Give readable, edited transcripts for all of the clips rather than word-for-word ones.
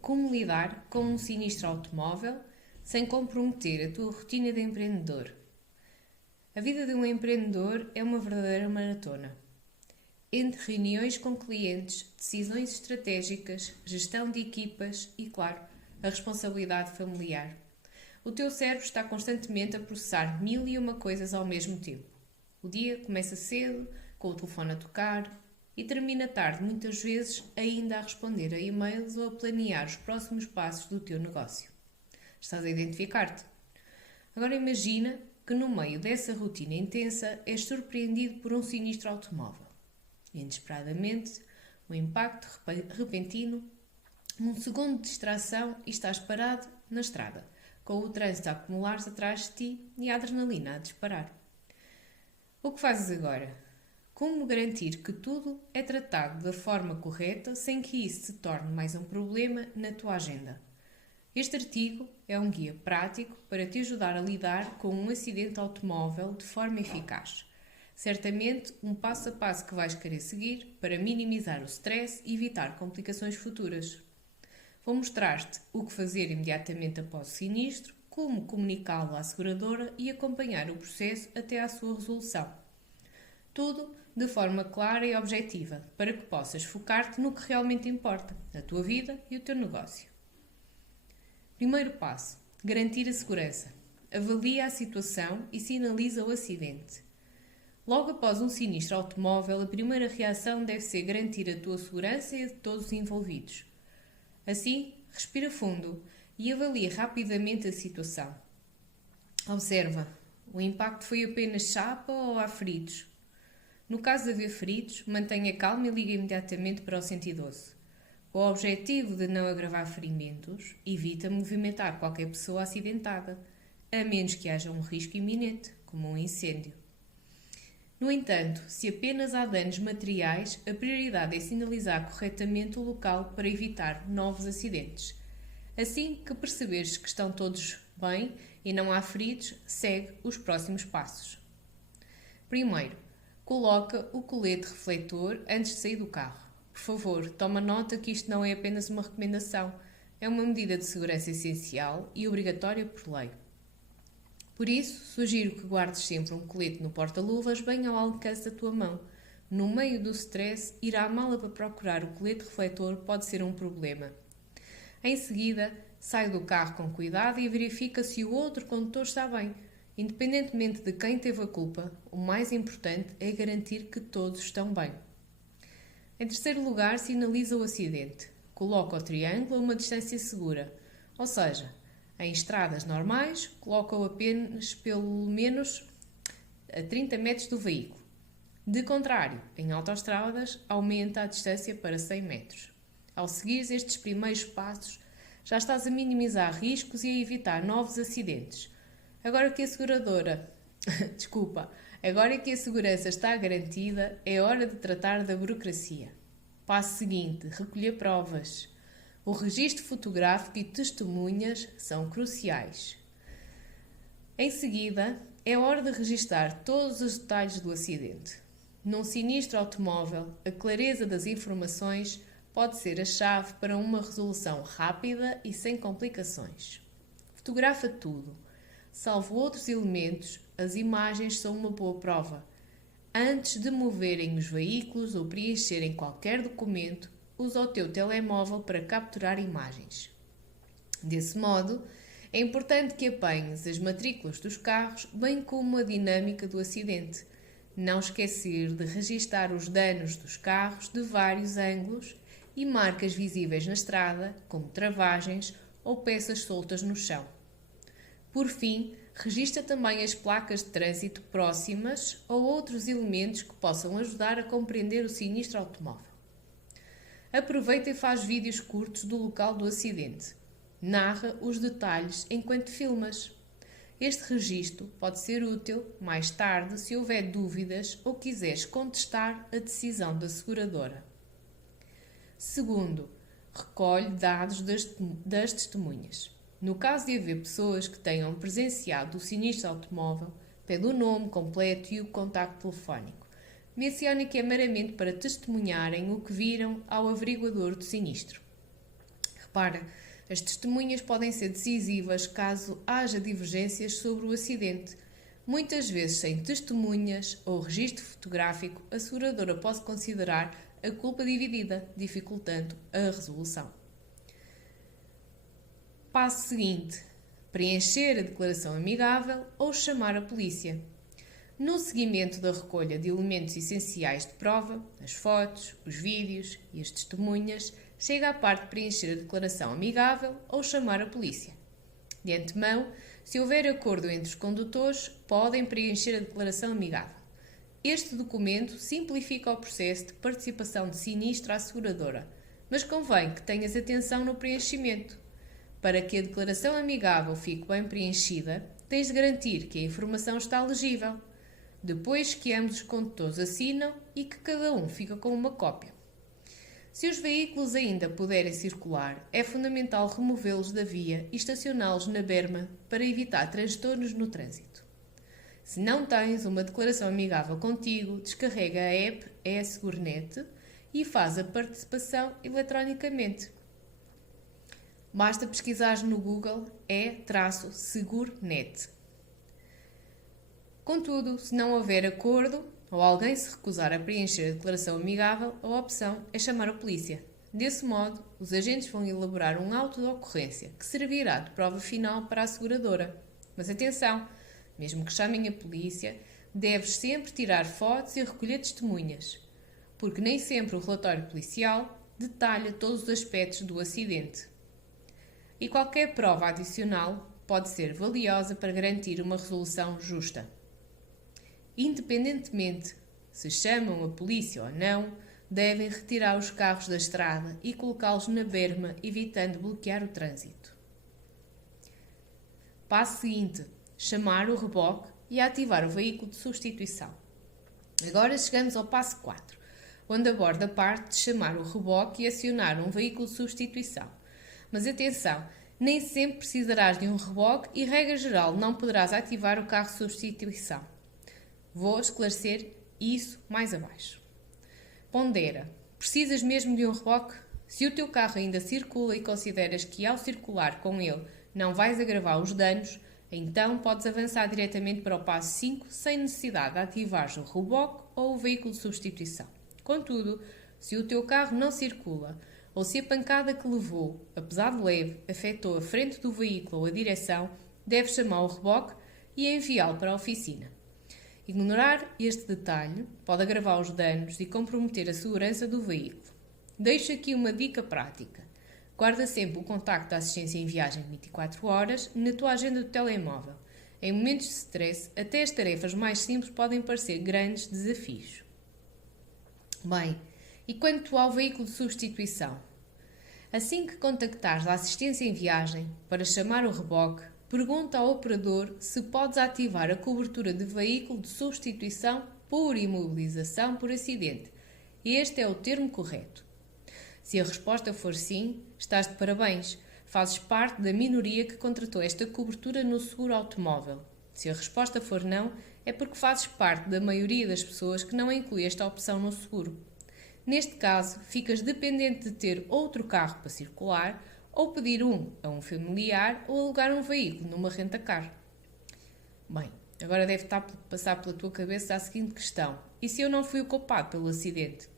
Como lidar com um sinistro automóvel sem comprometer a tua rotina de empreendedor? A vida de um empreendedor é uma verdadeira maratona. Entre reuniões com clientes, decisões estratégicas, gestão de equipas e, claro, a responsabilidade familiar. O teu cérebro está constantemente a processar mil e uma coisas ao mesmo tempo. O dia começa cedo, com o telefone a tocar, e termina tarde, muitas vezes ainda a responder a e-mails ou a planear os próximos passos do teu negócio. Estás a identificar-te? Agora imagina que no meio dessa rotina intensa és surpreendido por um sinistro automóvel. Inesperadamente, um impacto repentino, um segundo de distração e estás parado na estrada, com o trânsito a acumular-se atrás de ti e a adrenalina a disparar. O que fazes agora? Como garantir que tudo é tratado da forma correta sem que isso se torne mais um problema na tua agenda? Este artigo é um guia prático para te ajudar a lidar com um acidente automóvel de forma eficaz. Certamente um passo a passo que vais querer seguir para minimizar o stress e evitar complicações futuras. Vou mostrar-te o que fazer imediatamente após o sinistro, como comunicá-lo à seguradora e acompanhar o processo até à sua resolução. Tudo de forma clara e objetiva, para que possas focar-te no que realmente importa, a tua vida e o teu negócio. Primeiro passo: garantir a segurança. Avalia a situação e sinaliza o acidente. Logo após um sinistro automóvel, a primeira reação deve ser garantir a tua segurança e a de todos os envolvidos. Assim, respira fundo e avalia rapidamente a situação. Observa: o impacto foi apenas chapa ou há feridos? No caso de haver feridos, mantenha calma e ligue imediatamente para o 112. Com o objetivo de não agravar ferimentos, evita movimentar qualquer pessoa acidentada, a menos que haja um risco iminente, como um incêndio. No entanto, se apenas há danos materiais, a prioridade é sinalizar corretamente o local para evitar novos acidentes. Assim que perceberes que estão todos bem e não há feridos, segue os próximos passos. Primeiro, coloca o colete refletor antes de sair do carro. Por favor, toma nota que isto não é apenas uma recomendação, é uma medida de segurança essencial e obrigatória por lei. Por isso, sugiro que guardes sempre um colete no porta-luvas bem ao alcance da tua mão. No meio do stress, ir à mala para procurar o colete refletor pode ser um problema. Em seguida, sai do carro com cuidado e verifica se o outro condutor está bem. Independentemente de quem teve a culpa, o mais importante é garantir que todos estão bem. Em terceiro lugar, sinaliza o acidente. Coloca o triângulo a uma distância segura, ou seja, em estradas normais, coloca-o apenas pelo menos a 30 metros do veículo. De contrário, em autoestradas, aumenta a distância para 100 metros. Ao seguir estes primeiros passos, já estás a minimizar riscos e a evitar novos acidentes. Agora que a segurança está garantida, é hora de tratar da burocracia. Passo seguinte: recolher provas. O registro fotográfico e testemunhas são cruciais. Em seguida, é hora de registar todos os detalhes do acidente. Num sinistro automóvel, a clareza das informações pode ser a chave para uma resolução rápida e sem complicações. Fotografa tudo. Salvo outros elementos, as imagens são uma boa prova. Antes de moverem os veículos ou preencherem qualquer documento, usa o teu telemóvel para capturar imagens. Desse modo, é importante que apanhes as matrículas dos carros, bem como a dinâmica do acidente. Não esquecer de registar os danos dos carros de vários ângulos e marcas visíveis na estrada, como travagens ou peças soltas no chão. Por fim, registra também as placas de trânsito próximas ou outros elementos que possam ajudar a compreender o sinistro automóvel. Aproveita e faz vídeos curtos do local do acidente. Narra os detalhes enquanto filmas. Este registro pode ser útil mais tarde se houver dúvidas ou quiseres contestar a decisão da seguradora. Segundo, recolhe dados das testemunhas. No caso de haver pessoas que tenham presenciado o sinistro automóvel, pede o nome completo e o contacto telefónico. Mencione que é meramente para testemunharem o que viram ao averiguador do sinistro. Repara, as testemunhas podem ser decisivas caso haja divergências sobre o acidente. Muitas vezes, sem testemunhas ou registro fotográfico, a seguradora pode considerar a culpa dividida, dificultando a resolução. Passo seguinte: preencher a declaração amigável ou chamar a polícia. No seguimento da recolha de elementos essenciais de prova, as fotos, os vídeos e as testemunhas, chega à parte de preencher a declaração amigável ou chamar a polícia. De antemão, se houver acordo entre os condutores, podem preencher a declaração amigável. Este documento simplifica o processo de participação de sinistro à seguradora, mas convém que tenhas atenção no preenchimento. Para que a declaração amigável fique bem preenchida, tens de garantir que a informação está legível, depois que ambos os condutores assinam e que cada um fica com uma cópia. Se os veículos ainda puderem circular, é fundamental removê-los da via e estacioná-los na berma para evitar transtornos no trânsito. Se não tens uma declaração amigável contigo, descarrega a app eSegurnet e faz a participação eletronicamente. Basta pesquisar no Google e-segurnet. Contudo, se não houver acordo ou alguém se recusar a preencher a declaração amigável, a opção é chamar a polícia. Desse modo, os agentes vão elaborar um auto de ocorrência que servirá de prova final para a seguradora. Mas atenção, mesmo que chamem a polícia, deves sempre tirar fotos e recolher testemunhas, porque nem sempre o relatório policial detalha todos os aspectos do acidente. E qualquer prova adicional pode ser valiosa para garantir uma resolução justa. Independentemente se chamam a polícia ou não, devem retirar os carros da estrada e colocá-los na berma, evitando bloquear o trânsito. Passo seguinte: chamar o reboque e ativar o veículo de substituição. Agora chegamos ao passo 4, onde aborda a parte de chamar o reboque e acionar um veículo de substituição. Mas atenção, nem sempre precisarás de um reboque e, regra geral, não poderás ativar o carro de substituição. Vou esclarecer isso mais abaixo. Pondera: precisas mesmo de um reboque? Se o teu carro ainda circula e consideras que ao circular com ele não vais agravar os danos, então podes avançar diretamente para o passo 5 sem necessidade de ativar o reboque ou o veículo de substituição. Contudo, se o teu carro não circula ou se a pancada que levou, apesar de leve, afetou a frente do veículo ou a direção, deves chamar o reboque e enviá-lo para a oficina. Ignorar este detalhe pode agravar os danos e comprometer a segurança do veículo. Deixo aqui uma dica prática. Guarda sempre o contacto da assistência em viagem 24 horas na tua agenda do telemóvel. Em momentos de stress, até as tarefas mais simples podem parecer grandes desafios. Bem, e quanto ao veículo de substituição? Assim que contactares a assistência em viagem para chamar o reboque, pergunta ao operador se podes ativar a cobertura de veículo de substituição por imobilização por acidente. Este é o termo correto. Se a resposta for sim, estás de parabéns. Fazes parte da minoria que contratou esta cobertura no seguro automóvel. Se a resposta for não, é porque fazes parte da maioria das pessoas que não inclui esta opção no seguro. Neste caso, ficas dependente de ter outro carro para circular ou pedir um a um familiar ou alugar um veículo numa renta-car. Bem, agora deve estar a passar pela tua cabeça a seguinte questão: e se eu não fui o culpado pelo acidente?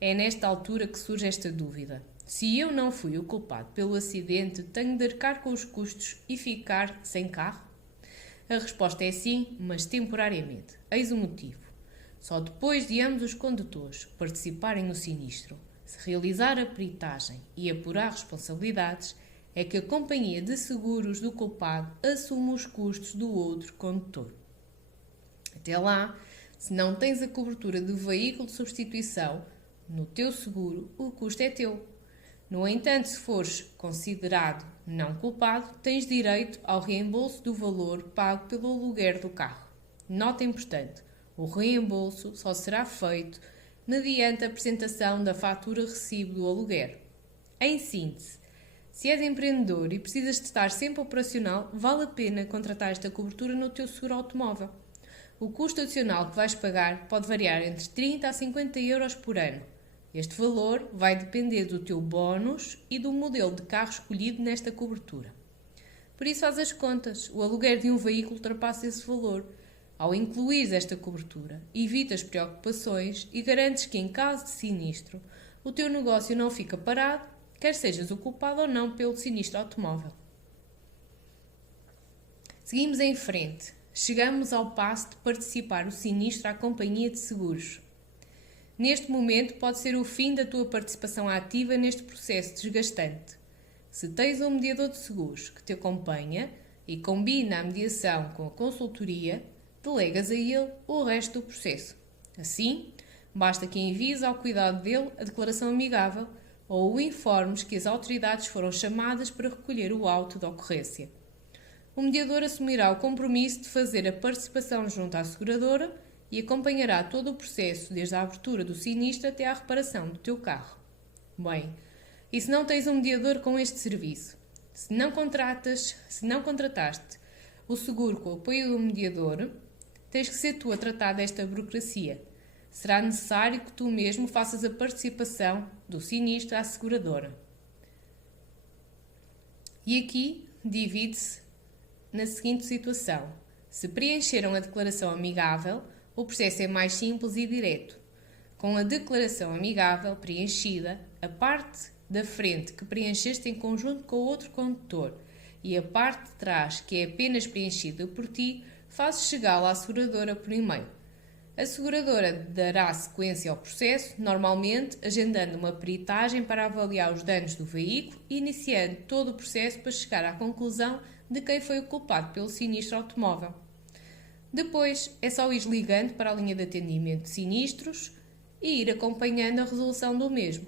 É nesta altura que surge esta dúvida. Se eu não fui o culpado pelo acidente, tenho de arcar com os custos e ficar sem carro? A resposta é sim, mas temporariamente. Eis o motivo. Só depois de ambos os condutores participarem no sinistro, se realizar a peritagem e apurar responsabilidades, é que a companhia de seguros do culpado assume os custos do outro condutor. Até lá, se não tens a cobertura de veículo de substituição no teu seguro, o custo é teu. No entanto, se fores considerado não culpado, tens direito ao reembolso do valor pago pelo aluguer do carro. Nota importante: o reembolso só será feito mediante a apresentação da fatura-recibo do aluguer. Em síntese, se és empreendedor e precisas de estar sempre operacional, vale a pena contratar esta cobertura no teu seguro automóvel. O custo adicional que vais pagar pode variar entre 30 a 50 euros por ano, Este valor vai depender do teu bónus e do modelo de carro escolhido nesta cobertura. Por isso faz as contas, o aluguer de um veículo ultrapassa esse valor. Ao incluir esta cobertura, evitas preocupações e garantes que, em caso de sinistro, o teu negócio não fica parado, quer sejas o culpado ou não pelo sinistro automóvel. Seguimos em frente. Chegamos ao passo de participar o sinistro à companhia de seguros. Neste momento pode ser o fim da tua participação ativa neste processo desgastante. Se tens um mediador de seguros que te acompanha e combina a mediação com a consultoria, delegas a ele o resto do processo. Assim, basta que envies ao cuidado dele a declaração amigável ou o informes que as autoridades foram chamadas para recolher o auto da ocorrência. O mediador assumirá o compromisso de fazer a participação junto à seguradora e acompanhará todo o processo desde a abertura do sinistro até à reparação do teu carro. Bem, e se não tens um mediador com este serviço? Se não contrataste o seguro com o apoio do mediador, tens que ser tu a tratar desta burocracia. Será necessário que tu mesmo faças a participação do sinistro à seguradora. E aqui divide-se na seguinte situação. Se preencheram a declaração amigável, o processo é mais simples e direto. Com a declaração amigável preenchida, a parte da frente que preencheste em conjunto com o outro condutor e a parte de trás que é apenas preenchida por ti, fazes chegá-la à seguradora por e-mail. A seguradora dará sequência ao processo, normalmente agendando uma peritagem para avaliar os danos do veículo e iniciando todo o processo para chegar à conclusão de quem foi o culpado pelo sinistro automóvel. Depois é só ir ligando para a linha de atendimento de sinistros e ir acompanhando a resolução do mesmo.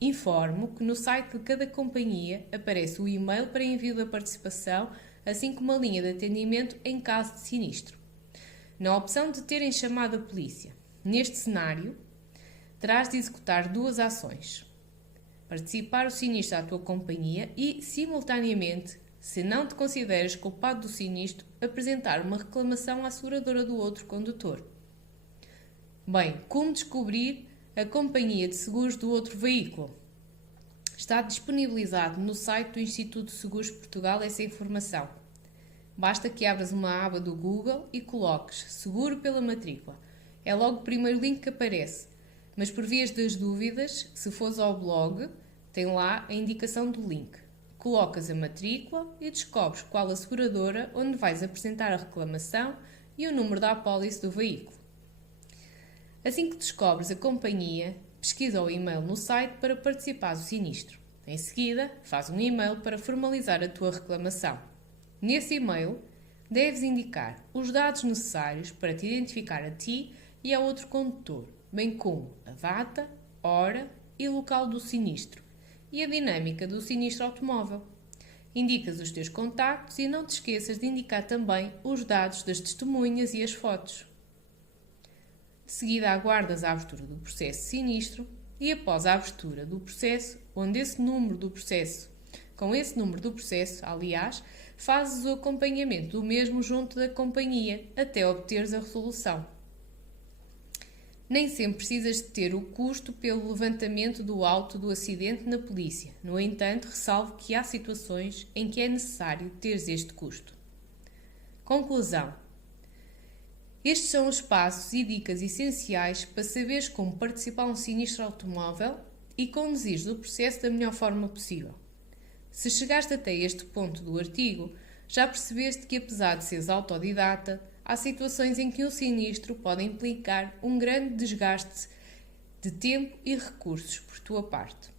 Informo que no site de cada companhia aparece o e-mail para envio da participação, assim como a linha de atendimento em caso de sinistro. Na opção de terem chamado a polícia, neste cenário, terás de executar duas ações. Participar o sinistro à tua companhia e, simultaneamente, se não te consideras culpado do sinistro, apresentar uma reclamação à seguradora do outro condutor. Bem, como descobrir a companhia de seguros do outro veículo? Está disponibilizado no site do Instituto de Seguros de Portugal essa informação. Basta que abras uma aba do Google e coloques Seguro pela matrícula. É logo o primeiro link que aparece. Mas por vias das dúvidas, se fores ao blog, tem lá a indicação do link. Colocas a matrícula e descobres qual a seguradora onde vais apresentar a reclamação e o número da apólice do veículo. Assim que descobres a companhia, pesquisa o e-mail no site para participar do sinistro. Em seguida, faz um e-mail para formalizar a tua reclamação. Nesse e-mail, deves indicar os dados necessários para te identificar a ti e ao outro condutor, bem como a data, hora e local do sinistro e a dinâmica do sinistro automóvel. Indicas os teus contactos e não te esqueças de indicar também os dados das testemunhas e as fotos. De seguida, aguardas a abertura do processo de sinistro e, após a abertura do processo, com esse número do processo, fazes o acompanhamento do mesmo junto da companhia até obteres a resolução. Nem sempre precisas de ter o custo pelo levantamento do auto do acidente na polícia. No entanto, ressalvo que há situações em que é necessário teres este custo. Conclusão. Estes são os passos e dicas essenciais para saberes como participar num sinistro automóvel e conduzires o processo da melhor forma possível. Se chegaste até este ponto do artigo, já percebeste que, apesar de seres autodidata, há situações em que um sinistro pode implicar um grande desgaste de tempo e recursos por tua parte.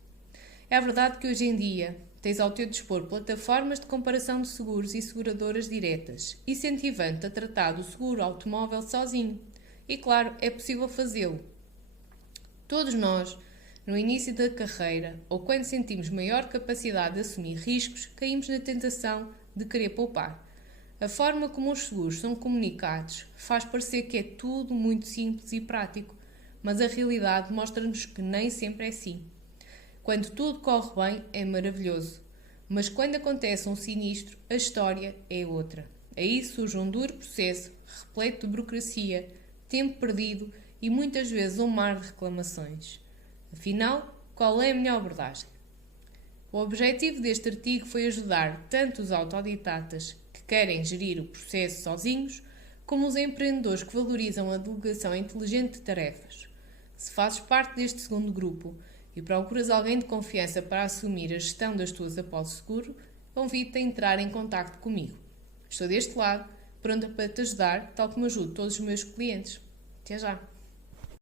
É verdade que hoje em dia tens ao teu dispor plataformas de comparação de seguros e seguradoras diretas, incentivando-te a tratar do seguro automóvel sozinho. E claro, é possível fazê-lo. Todos nós, no início da carreira ou quando sentimos maior capacidade de assumir riscos, caímos na tentação de querer poupar. A forma como os seguros são comunicados faz parecer que é tudo muito simples e prático, mas a realidade mostra-nos que nem sempre é assim. Quando tudo corre bem, é maravilhoso, mas quando acontece um sinistro, a história é outra. Aí surge um duro processo, repleto de burocracia, tempo perdido e muitas vezes um mar de reclamações. Afinal, qual é a melhor abordagem? O objetivo deste artigo foi ajudar tanto os autodidatas que querem gerir o processo sozinhos, como os empreendedores que valorizam a delegação inteligente de tarefas. Se fazes parte deste segundo grupo e procuras alguém de confiança para assumir a gestão das tuas após seguro, convido-te a entrar em contacto comigo. Estou deste lado, pronta para te ajudar, tal como ajudo todos os meus clientes. Até já!